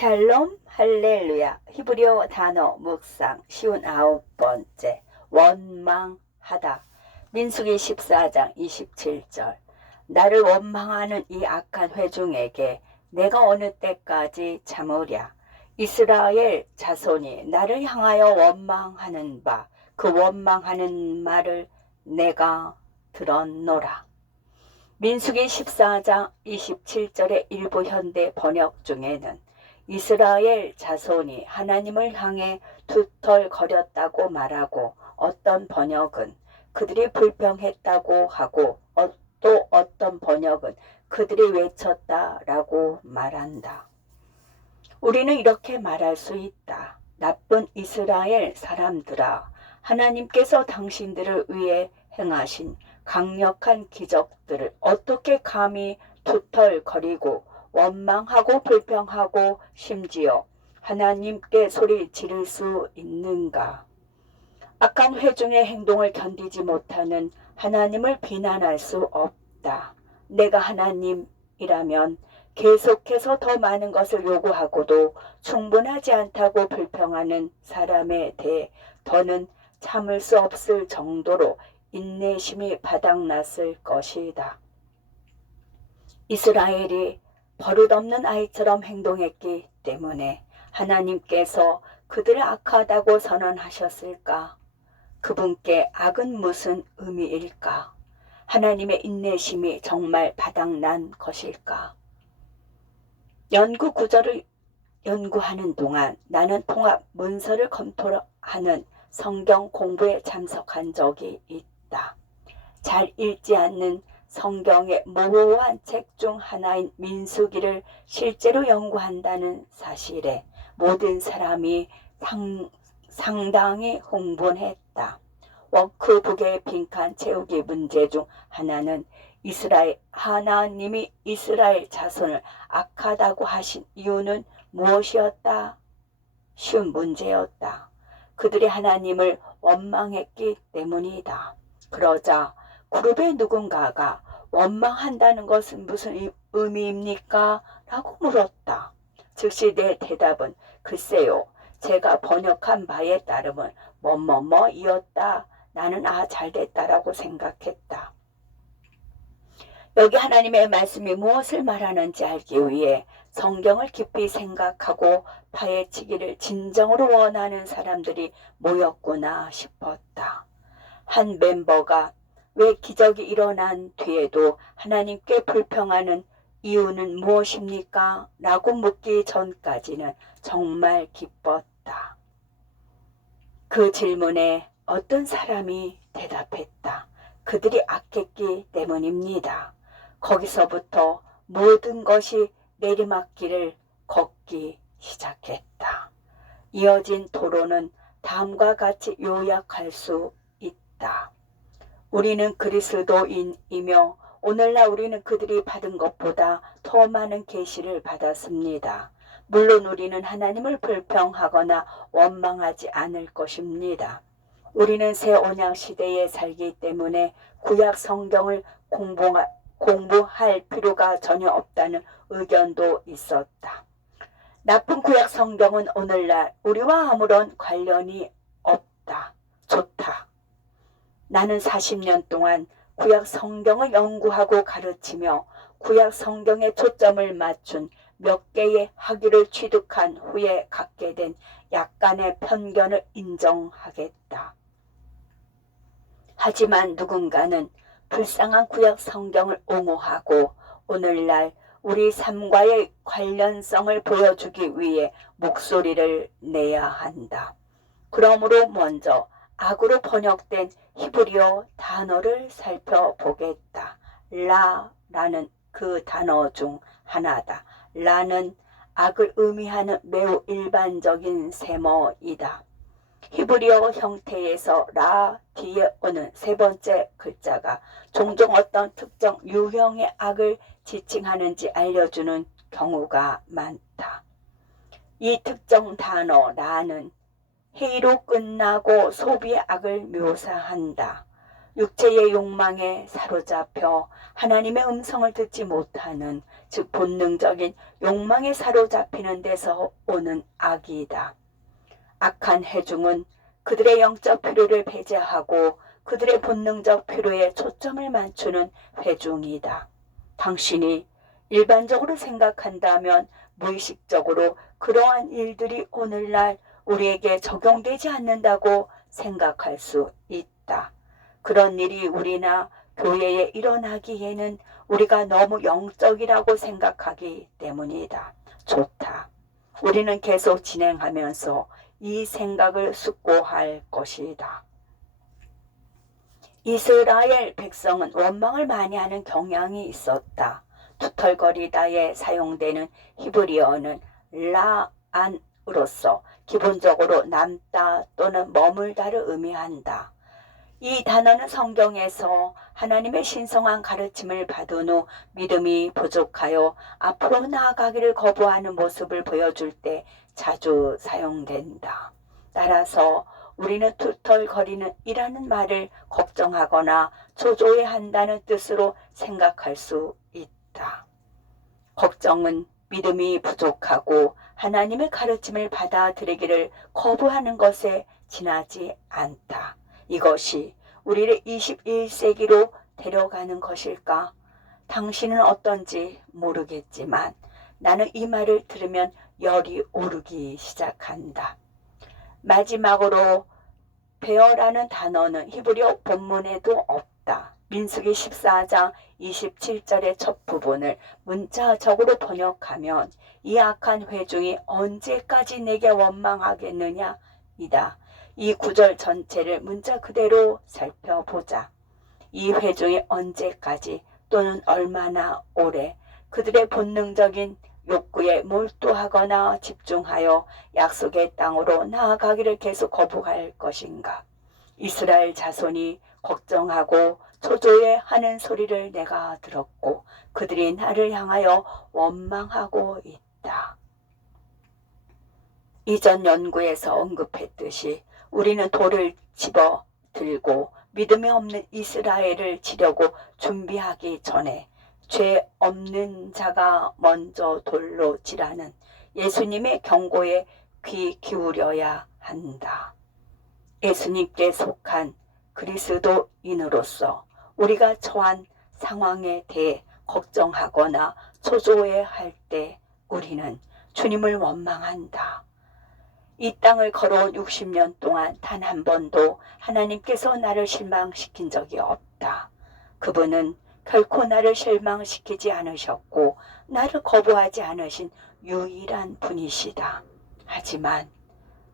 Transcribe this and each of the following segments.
샬롬 할렐루야. 히브리어 단어 묵상 59번째. 원망하다. 민수기 14장 27절. 나를 원망하는 이 악한 회중에게 내가 어느 때까지 참으랴. 이스라엘 자손이 나를 향하여 원망하는 바 그 원망하는 말을 내가 들었노라. 민수기 14장 27절의 일부 현대 번역 중에는 이스라엘 자손이 하나님을 향해 투덜거렸다고 말하고, 어떤 번역은 그들이 불평했다고 하고, 또 어떤 번역은 그들이 외쳤다라고 말한다. 우리는 이렇게 말할 수 있다. 나쁜 이스라엘 사람들아, 하나님께서 당신들을 위해 행하신 강력한 기적들을 어떻게 감히 투덜거리고 원망하고 불평하고 심지어 하나님께 소리 지를 수 있는가? 악한 회중의 행동을 견디지 못하는 하나님을 비난할 수 없다. 내가 하나님이라면 계속해서 더 많은 것을 요구하고도 충분하지 않다고 불평하는 사람에 대해 더는 참을 수 없을 정도로 인내심이 바닥났을 것이다. 이스라엘이 버릇없는 아이처럼 행동했기 때문에 하나님께서 그들을 악하다고 선언하셨을까? 그분께 악은 무슨 의미일까? 하나님의 인내심이 정말 바닥난 것일까? 연구 구절을 연구하는 동안 나는 통합 문서를 검토하는 성경 공부에 참석한 적이 있다. 잘 읽지 않는 성경의 모호한 책 중 하나인 민수기를 실제로 연구한다는 사실에 모든 사람이 상당히 흥분했다. 워크북의 빈칸 채우기 문제 중 하나는 하나님이 이스라엘 자손을 악하다고 하신 이유는 무엇이었다? 쉬운 문제였다. 그들이 하나님을 원망했기 때문이다. 그러자 그룹의 누군가가 원망한다는 것은 무슨 의미입니까? 라고 물었다. 즉시 내 대답은 글쎄요, 제가 번역한 바에 따르면 뭐뭐뭐이었다. 나는 잘됐다라고 생각했다. 여기 하나님의 말씀이 무엇을 말하는지 알기 위해 성경을 깊이 생각하고 파헤치기를 진정으로 원하는 사람들이 모였구나 싶었다. 한 멤버가 왜 기적이 일어난 뒤에도 하나님께 불평하는 이유는 무엇입니까? 라고 묻기 전까지는 정말 기뻤다. 그 질문에 어떤 사람이 대답했다. 그들이 악했기 때문입니다. 거기서부터 모든 것이 내리막길을 걷기 시작했다. 이어진 토론은 다음과 같이 요약할 수 있다. 우리는 그리스도인이며 오늘날 우리는 그들이 받은 것보다 더 많은 계시를 받았습니다. 물론 우리는 하나님을 불평하거나 원망하지 않을 것입니다. 우리는 새 언약 시대에 살기 때문에 구약 성경을 공부할 필요가 전혀 없다는 의견도 있었다. 나쁜 구약 성경은 오늘날 우리와 아무런 관련이 없다. 좋다. 나는 40년 동안 구약 성경을 연구하고 가르치며 구약 성경에 초점을 맞춘 몇 개의 학위를 취득한 후에 갖게 된 약간의 편견을 인정하겠다. 하지만 누군가는 불쌍한 구약 성경을 옹호하고 오늘날 우리 삶과의 관련성을 보여주기 위해 목소리를 내야 한다. 그러므로 먼저 악으로 번역된 히브리어 단어를 살펴보겠다. 라라는 그 단어 중 하나다. 라는 악을 의미하는 매우 일반적인 세모이다. 히브리어 형태에서 라 뒤에 오는 세 번째 글자가 종종 어떤 특정 유형의 악을 지칭하는지 알려주는 경우가 많다. 이 특정 단어 라는 해로 끝나고 소비의 악을 묘사한다. 육체의 욕망에 사로잡혀 하나님의 음성을 듣지 못하는, 즉 본능적인 욕망에 사로잡히는 데서 오는 악이다. 악한 회중은 그들의 영적 필요를 배제하고 그들의 본능적 필요에 초점을 맞추는 회중이다. 당신이 일반적으로 생각한다면 무의식적으로 그러한 일들이 오늘날 우리에게 적용되지 않는다고 생각할 수 있다. 그런 일이 우리나 교회에 일어나기에는 우리가 너무 영적이라고 생각하기 때문이다. 좋다. 우리는 계속 진행하면서 이 생각을 숙고할 것이다. 이스라엘 백성은 원망을 많이 하는 경향이 있었다. 투털거리다에 사용되는 히브리어는 라안으로서 기본적으로 남다 또는 머물다를 의미한다. 이 단어는 성경에서 하나님의 신성한 가르침을 받은 후 믿음이 부족하여 앞으로 나아가기를 거부하는 모습을 보여줄 때 자주 사용된다. 따라서 우리는 툴툴거리는 이라는 말을 걱정하거나 초조해한다는 뜻으로 생각할 수 있다. 걱정은 믿음이 부족하고 하나님의 가르침을 받아들이기를 거부하는 것에 지나지 않다. 이것이 우리를 21세기로 데려가는 것일까? 당신은 어떤지 모르겠지만 나는 이 말을 들으면 열이 오르기 시작한다. 마지막으로 베어라는 단어는 히브리어 본문에도 없다. 민수기 14장 27절의 첫 부분을 문자적으로 번역하면 이 악한 회중이 언제까지 내게 원망하겠느냐 이다. 이 구절 전체를 문자 그대로 살펴보자. 이 회중이 언제까지 또는 얼마나 오래 그들의 본능적인 욕구에 몰두하거나 집중하여 약속의 땅으로 나아가기를 계속 거부할 것인가? 이스라엘 자손이 걱정하고 초조해하는 소리를 내가 들었고 그들이 나를 향하여 원망하고 있다. 이전 연구에서 언급했듯이 우리는 돌을 집어 들고 믿음이 없는 이스라엘을 치려고 준비하기 전에 죄 없는 자가 먼저 돌로 치라는 예수님의 경고에 귀 기울여야 한다. 예수님께 속한 그리스도인으로서 우리가 처한 상황에 대해 걱정하거나 초조해할 때 우리는 주님을 원망한다. 이 땅을 걸어온 60년 동안 단 한 번도 하나님께서 나를 실망시킨 적이 없다. 그분은 결코 나를 실망시키지 않으셨고 나를 거부하지 않으신 유일한 분이시다. 하지만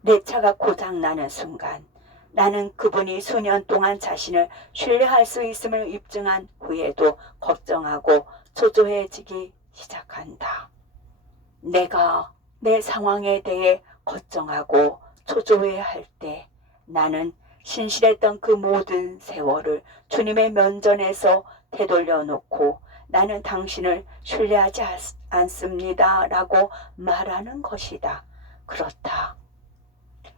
내 차가 고장나는 순간 나는 그분이 수년 동안 자신을 신뢰할 수 있음을 입증한 후에도 걱정하고 초조해지기 시작한다. 내가 내 상황에 대해 걱정하고 초조해할 때 나는 신실했던 그 모든 세월을 주님의 면전에서 되돌려 놓고 나는 당신을 신뢰하지 않습니다 라고 말하는 것이다. 그렇다.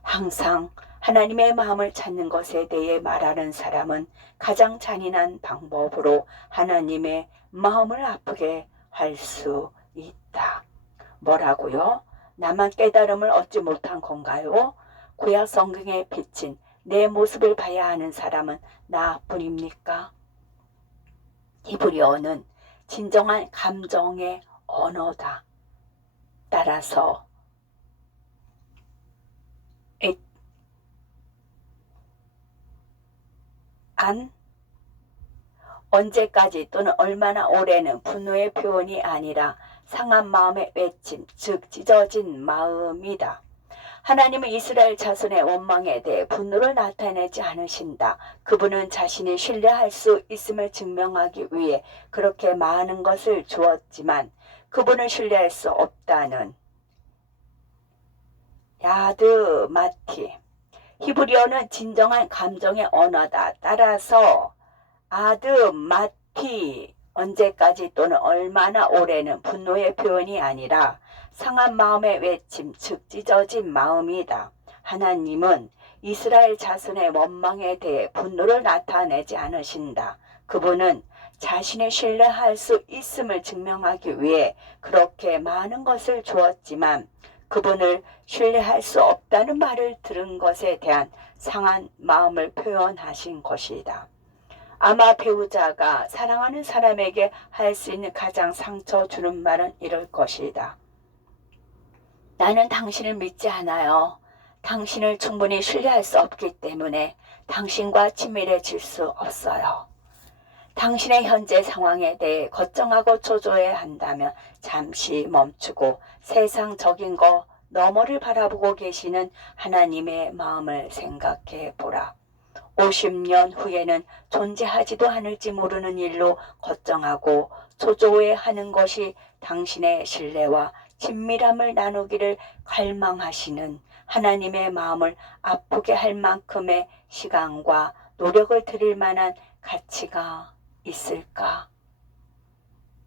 항상 하나님의 마음을 찾는 것에 대해 말하는 사람은 가장 잔인한 방법으로 하나님의 마음을 아프게 할 수 있다. 뭐라고요? 나만 깨달음을 얻지 못한 건가요? 구약 성경에 비친 내 모습을 봐야 하는 사람은 나뿐입니까? 히브리어는 진정한 감정의 언어다. 따라서 언제까지 또는 얼마나 오래는 분노의 표현이 아니라 상한 마음의 외침, 즉 찢어진 마음이다. 하나님은 이스라엘 자손의 원망에 대해 분노를 나타내지 않으신다. 그분은 자신이 신뢰할 수 있음을 증명하기 위해 그렇게 많은 것을 주었지만 그분을 신뢰할 수 없다는 야드 마티. 히브리어는 진정한 감정의 언어다. 따라서 아드 마티 언제까지 또는 얼마나 오래는 분노의 표현이 아니라 상한 마음의 외침, 즉 찢어진 마음이다. 하나님은 이스라엘 자손의 원망에 대해 분노를 나타내지 않으신다. 그분은 자신이 신뢰할 수 있음을 증명하기 위해 그렇게 많은 것을 주었지만 그분을 신뢰할 수 없다는 말을 들은 것에 대한 상한 마음을 표현하신 것이다. 아마 배우자가 사랑하는 사람에게 할 수 있는 가장 상처 주는 말은 이럴 것이다. 나는 당신을 믿지 않아요. 당신을 충분히 신뢰할 수 없기 때문에 당신과 친밀해질 수 없어요. 당신의 현재 상황에 대해 걱정하고 초조해 한다면 잠시 멈추고 세상적인 거 너머를 바라보고 계시는 하나님의 마음을 생각해 보라. 50년 후에는 존재하지도 않을지 모르는 일로 걱정하고 초조해 하는 것이 당신의 신뢰와 친밀함을 나누기를 갈망하시는 하나님의 마음을 아프게 할 만큼의 시간과 노력을 들일 만한 가치가 있을까?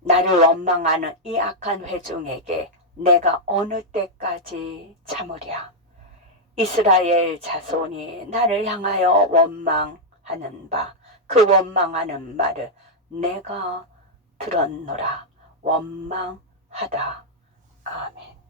나를 원망하는 이 악한 회중에게 내가 어느 때까지 참으랴? 이스라엘 자손이 나를 향하여 원망하는 바, 그 원망하는 말을 내가 들었노라. 원망하다. 아멘.